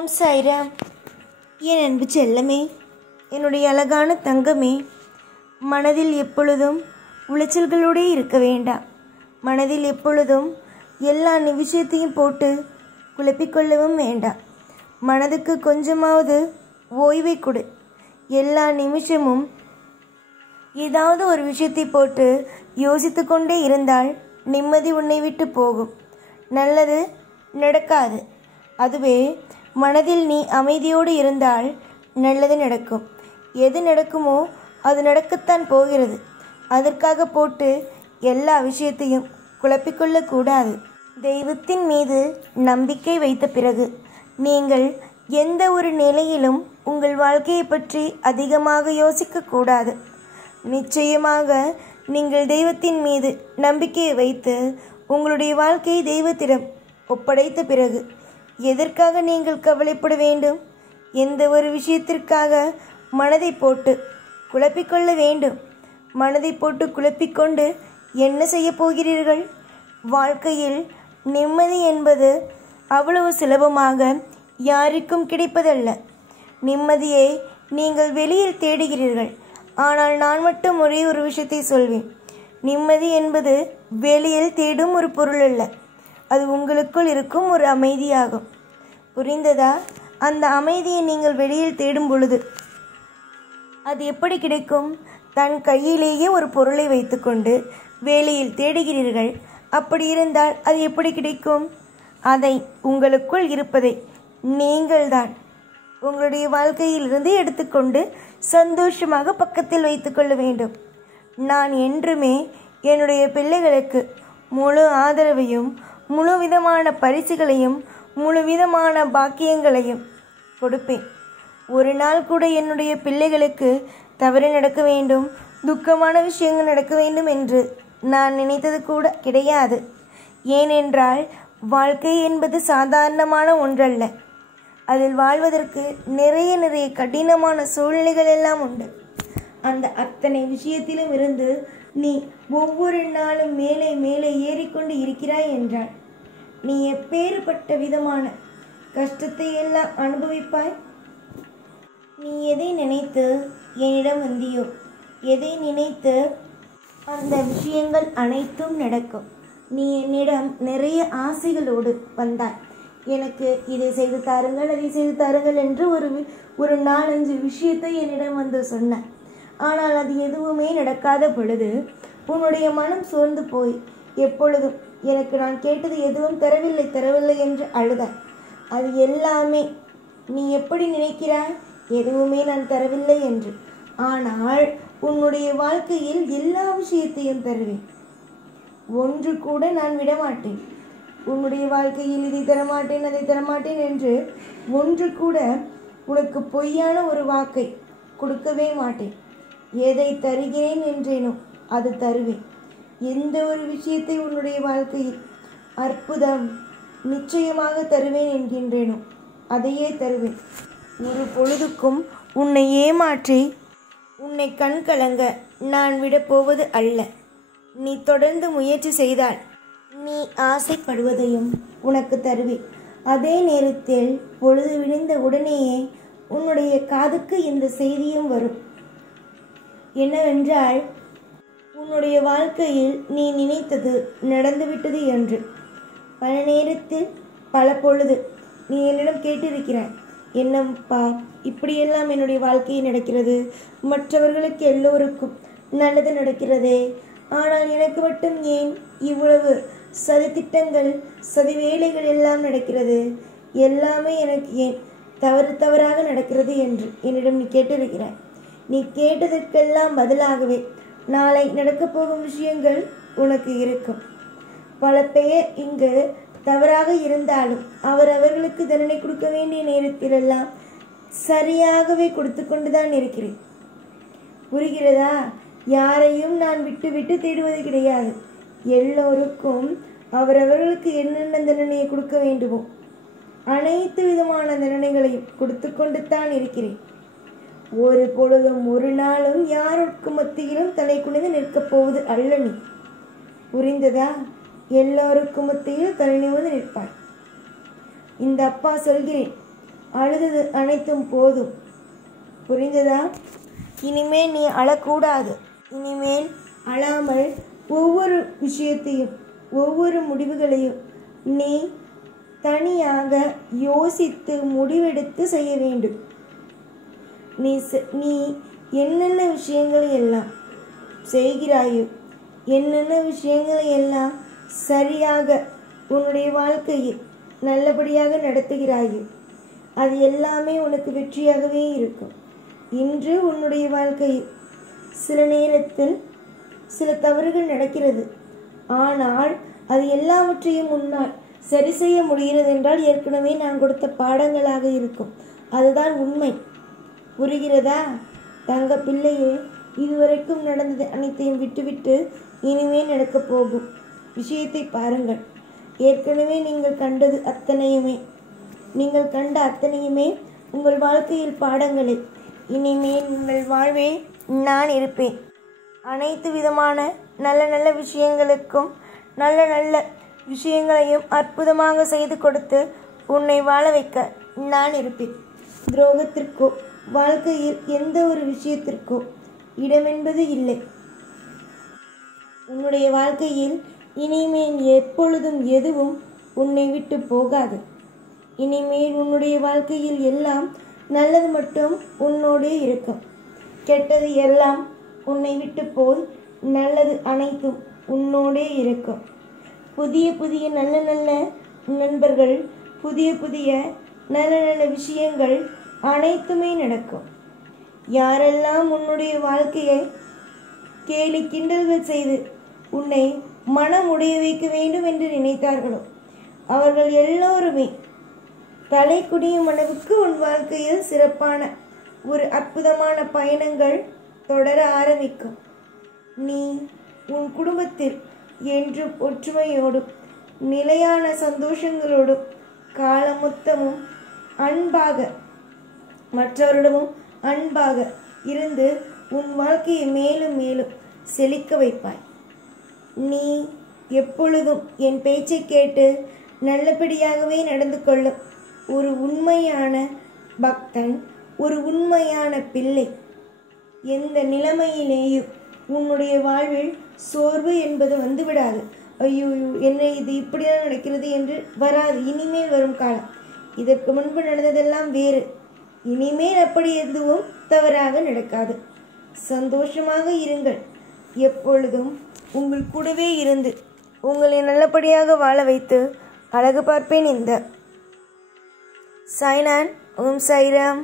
ஓம் சாய்ராம். என் அன்பு செல்லமே, என்னுடைய அழகான தங்கமே, மனதில் எப்பொழுதும் உளைச்சல்களோடே இருக்க வேண்டாம். மனதில் எப்பொழுதும் எல்லா விஷயத்தையும் போட்டு குழப்பிக்கொள்ளவும் வேண்டாம். மனதுக்கு கொஞ்சமாவது ஓய்வை கொடு. எல்லா நிமிஷமும் ஏதாவது ஒரு விஷயத்தை போட்டு யோசித்து கொண்டே இருந்தால் நிம்மதி உன்னை விட்டு போகும். நல்லது நடக்காது. அதுவே மனதில் நீ அமைதியோடு இருந்தால் நல்லது நடக்கும். எது நடக்குமோ அது நடக்கத்தான் போகிறது. அதற்காக போட்டு எல்லா விஷயத்தையும் குழப்பிக்கொள்ளக்கூடாது. தெய்வத்தின் மீது நம்பிக்கை வைத்த பிறகு நீங்கள் எந்த ஒரு நிலையிலும் உங்கள் வாழ்க்கையை பற்றி அதிகமாக யோசிக்கக்கூடாது. நிச்சயமாக நீங்கள் தெய்வத்தின் மீது நம்பிக்கையை வைத்து உங்களுடைய வாழ்க்கையை தெய்வத்திடம் ஒப்படைத்த பிறகு எதற்காக நீங்கள் கவலைப்பட வேண்டும்? எந்த ஒரு விஷயத்திற்காக மனதை போட்டு குழப்பிக்கொள்ள வேண்டும்? மனதை போட்டு குழப்பிக்கொண்டு என்ன செய்ய போகிறீர்கள்? வாழ்க்கையில் நிம்மதி என்பது அவ்வளவு சுலபமாக யாருக்கும் கிடைப்பதல்ல. நிம்மதியை நீங்கள் வெளியில் தேடுகிறீர்கள். ஆனால் நான் மட்டும் ஒரே ஒரு விஷயத்தை சொல்வேன். நிம்மதி என்பது வெளியில் தேடும் ஒரு பொருள் அல்ல. அது உங்களுக்குள் இருக்கும் ஒரு அமைதியாகும். புரிந்ததா? அந்த அமைதியை நீங்கள் வெளியில் தேடும் பொழுது அது எப்படி கிடைக்கும்? தன் கையிலேயே ஒரு பொருளை வைத்துக்கொண்டு வெளியில் தேடுகிறீர்கள். அப்படி இருந்தால் அது எப்படி கிடைக்கும்? அதை உங்களுக்குள் இருப்பதை நீங்கள்தான் உங்களுடைய வாழ்க்கையிலிருந்து எடுத்துக்கொண்டு சந்தோஷமாக பக்கத்தில் வைத்துக்கொள்ள வேண்டும். நான் என்றுமே என்னுடைய பிள்ளைகளுக்கு முழு ஆதரவையும் முழு விதமான பரிசுகளையும் முழு விதமான பாக்கியங்களையும் கொடுப்பேன். ஒரு நாள் கூட என்னுடைய பிள்ளைகளுக்கு தவறு நடக்க வேண்டும், துக்கமான விஷயங்கள் நடக்க வேண்டும் என்று நான் நினைத்தது கூட கிடையாது. ஏனென்றால் வாழ்க்கை என்பது சாதாரணமான ஒன்றல்ல. அதில் வாழ்வதற்கு நிறைய கடினமான சூழ்நிலைகள் எல்லாம் உண்டு. அந்த அத்தனை விஷயத்திலும் இருந்து நீ ஒவ்வொரு நாளும் மேலே மேலே ஏறிக்கொண்டு இருக்கிறாய் என்றால் நீ எப்பேறுபட்ட விதமான கஷ்டத்தை எல்லாம் அனுபவிப்பாய். நீ எதை நினைத்து என்னிடம் வந்தியோ, எதை நினைத்து அந்த விஷயங்கள் அனைத்தும் நடக்கும். நீ என்னிடம் நிறைய ஆசைகளோடு வந்தாய். எனக்கு இதை செய்து தாருங்கள், அதை செய்து தாருங்கள் என்று ஒரு 4-5 விஷயத்தை என்னிடம் வந்து சொன்னாய். ஆனால் அது எதுவுமே நடக்காத பொழுது உன்னுடைய மனம் சோர்ந்து போய் எப்பொழுதும் எனக்கு நான் கேட்டது எதுவும் தரவில்லை என்று அழுதாய். அது எல்லாமே நீ எப்படி நினைக்கிறாய்? எதுவுமே நான் தரவில்லை என்று. ஆனால் உன்னுடைய வாழ்க்கையில் எல்லா விஷயத்தையும் தருவேன். ஒன்று கூட நான் விடமாட்டேன். உன்னுடைய வாழ்க்கையில் இதை தரமாட்டேன், அதை தரமாட்டேன் என்று ஒன்று கூட உனக்கு பொய்யான ஒரு வாக்கை கொடுக்கவே மாட்டேன். எதை தருகிறேன் என்றேனோ அது தருவேன். எந்த ஒரு விஷயத்தை உன்னுடைய வாழ்க்கையில் அற்புதம் நிச்சயமாக தருவேன் என்கின்றேனோ அதையே தருவேன். ஒரு பொழுதுக்கும் உன்னை ஏமாற்றி உன்னை கண் கலங்க நான் விடப்போவது அல்ல. நீ தொடர்ந்து முயற்சி செய்தால் நீ ஆசைப்படுவதையும் உனக்கு தருவேன். அதே நேரத்தில் பொழுது விடிந்த உடனேயே உன்னுடைய காதுக்கு இந்த செய்தியும் வரும். என்னவென்றால், உன்னுடைய வாழ்க்கையில் நீ நினைத்தது நடந்துவிட்டது என்று. பல நேரத்தில் பல பொழுது நீ என்னிடம் கேட்டிருக்கிறாய், என்னப்பா இப்படியெல்லாம் என்னுடைய வாழ்க்கையில் நடக்கிறது, மற்றவர்களுக்கு எல்லோருக்கும் நல்லது நடக்கிறதே, ஆனால் எனக்கு மட்டும் ஏன் இவ்வளவு சதித்திட்டங்கள் சதி வேலைகள் எல்லாம் நடக்கிறது, எல்லாமே எனக்கு ஏன் தவறாக நடக்கிறது என்று என்னிடம் நீ கேட்டிருக்கிறாய். நீ கேட்டதற்கெல்லாம் பதிலாகவே நாளை நடக்கப் போகும் விஷயங்கள் உனக்கு இருக்கும். பல பேர் இங்கு தவறாக இருந்தாலும் அவர்களுக்கு தண்டனை கொடுக்க வேண்டிய நேரத்திலெல்லாம் சரியாகவே கொடுத்து கொண்டுதான் இருக்கிறேன். புரிகிறதா? யாரையும் நான் விட்டு தேடுவது கிடையாது. எல்லோருக்கும் அவர்களுக்கு என்னென்ன தண்டனையை கொடுக்க வேண்டுமோ அனைத்து விதமான தண்டனைகளையும் கொடுத்து கொண்டு தான் இருக்கிறேன். ஒரு பொழுதும் ஒரு நாளும் யாருக்கு மத்தியிலும் தலை குனிந்து நிற்கப் போவது அல்ல நீ. புரிந்ததா? எல்லோருக்கும் மத்தியில் தலை நிமிர்ந்து நிற்பாய். இந்த அப்பா சொல்கிறேன், அழுதது அனைத்தும் போதும். புரிந்ததா? இனிமேல் நீ அழக்கூடாது. இனிமேல் அழாமல் ஒவ்வொரு விஷயத்தையும், ஒவ்வொரு முடிவுகளையும் நீ தனியாக யோசித்து முடிவெடுத்து செய்ய வேண்டும். நீ என்னென்ன விஷயங்களை எல்லாம் செய்கிறாயோ, என்னென்ன விஷயங்களை எல்லாம் சரியாக உன்னுடைய வாழ்க்கையை நல்லபடியாக நடத்துகிறாயோ, அது எல்லாமே உனக்கு வெற்றியாகவே இருக்கும். இன்று உன்னுடைய வாழ்க்கையில் சில நேரத்தில் சில தவறுகள் நடக்கிறது. ஆனால் அது எல்லாவற்றையும் உன்னால் சரி செய்ய முடிகிறது என்றால் ஏற்கனவே நான் கொடுத்த பாடங்களாக இருக்கும். அதுதான் உண்மை. புரிகிறதா? தங்க பிள்ளையே, இதுவரைக்கும் நடந்தது அனைத்தையும் விட்டுவிட்டு இனிமேல் நடக்கப் போகும் விஷயத்தை பாருங்கள். ஏற்கனவே நீங்கள் கண்டது அத்தனையுமே, நீங்கள் கண்ட அத்தனையுமே உங்கள் வாழ்க்கையில் பாடங்களே. இனிமேல் உங்கள் வாழ்வே நான் இருப்பேன். அனைத்து விதமான நல்ல நல்ல விஷயங்களுக்கும் நல்ல நல்ல விஷயங்களையும் அற்புதமாக செய்து கொடுத்து உன்னை வாழ வைக்க நான் இருப்பேன். துரோகத்திற்கோ வாழ்க்கையில் எந்த ஒரு விஷயத்திற்கோ இடமென்பது இல்லை. உன்னுடைய வாழ்க்கையில் இனிமேல் எப்பொழுதும் எதுவும் உன்னை விட்டு போகாது. இனிமேல் உன்னுடைய வாழ்க்கையில் எல்லாம் நல்லது மட்டும் உன்னோடே இருக்கும். கெட்டது எல்லாம் உன்னை விட்டு போய் நல்லது அனைத்தும் உன்னோடே இருக்கும். புதிய புதிய நல்ல நல்ல நண்பர்கள், புதிய புதிய நல்ல நல்ல விஷயங்கள் அனைத்துமே நடக்கும். யாரெல்லாம் உன்னுடைய வாழ்க்கையை கேலி கிண்டல்கள் செய்து உன்னை மனம் உடைய வைக்க வேண்டும் என்று நினைத்தார்களோ அவர்கள் எல்லோருமே தலை குனியும் அளவுக்கு உன் வாழ்க்கையில் சிறப்பான ஒரு அற்புதமான பயணங்கள் தொடர ஆரம்பிக்கும். நீ உன் குடும்பத்தில் என்றும் ஒற்றுமையோடும் நிலையான சந்தோஷங்களோடும் காலமொத்தமும் அன்பாக மற்றவரிடமும் அன்பாக இருந்து உன் வாழ்க்கையை மேலும் மேலும் செழிக்க வைப்பாய். நீ எப்பொழுதும் என் பேச்சை கேட்டு நல்லபடியாகவே நடந்து கொள்ளும் ஒரு உண்மையான பக்தன், ஒரு உண்மையான பிள்ளை. எந்த நிலைமையிலேயும் உன்னுடைய வாழ்வில் சோர்வு என்பது வந்துவிடாது. ஐயோ, என்ன இது இப்படிதான் நடக்கிறது என்று வராது. இனிமேல் வரும் காலம். இதற்கு முன்பு நடந்ததெல்லாம் வேறு. இனிமேல் அப்படி எதுவும் தவறாக நடக்காது. சந்தோஷமாக இருங்கள். எப்பொழுதும் உங்கள் கூடவே இருந்து உங்களை நல்லபடியாக வாழ வைத்து அழகு பார்ப்பேன். இந்த சாய்நான். ஓம் சாய்ராம்.